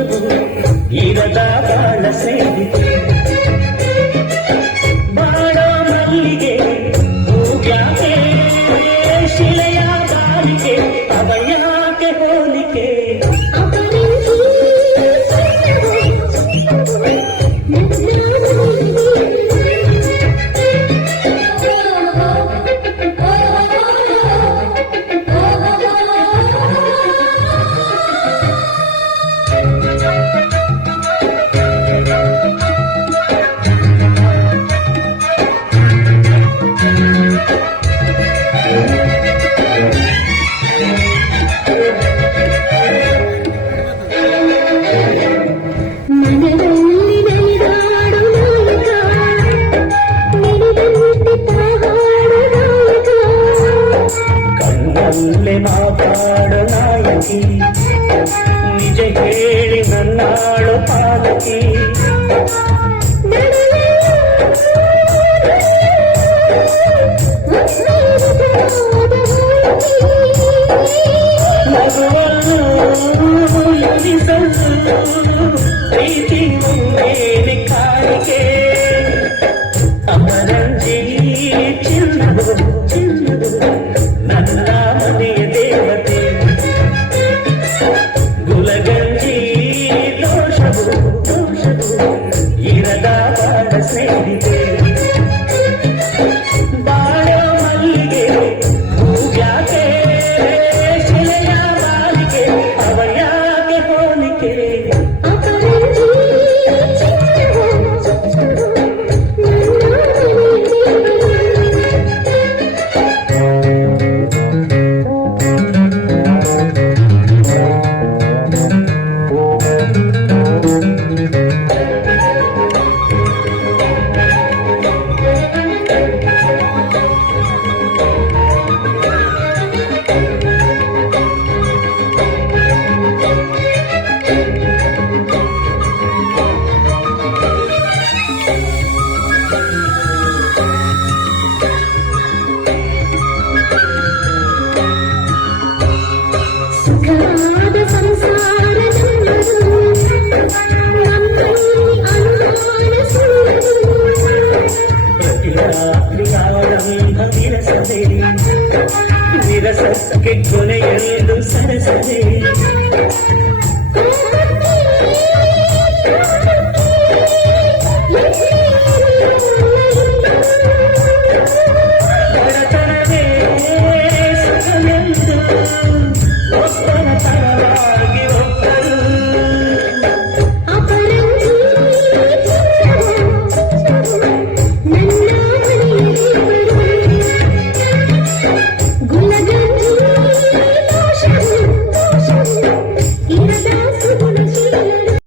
ದೋಷವು ಇರದ ಬಾಳ ಸೇರಿದೆ ಬಾಳ ಮಲ್ಲಿಗೆ ಹೂವ್ಯಾಕೆ ಶಿಲೆಯ ಬಾಲಿಕೆ ಅವಯಾಕೆ ಹೋಲಿಕೆ ಕಣ್ಣಲ್ಲೇ ಮಾತಾಡ ನಾಯಕಿ ನಿಜ ಹೇಳಿ ನನ್ನಾಳು ಪಾಲಕಿ ಪ್ರೀತಿ ಮುಂದೇನೆ ಕಾಣಿಕೆ ಅಮರಂಜಿ ಚಿನ್ನದು ಚಿನ್ನದು ನನ್ನ ಮನೆಯ ದೇವತೆ ಗುಲಗಂಜಿ ದೋಷವು ದೋಷವು ಇರದ ಬಾಳ ಸೇರಿದೆ ಬಾಳ ಮಲ್ಲಿಗೆ ಹೂವ್ಯಾಕೆ ಶಿಲೆಯ ಬಾಲಿಗೆ ಅವಯಾಕೆ ಹೋಲಿಕೆ ವಿರಸಕ್ಕೆ ಕೊನೆಯೆಂದು ಸರಸದೆ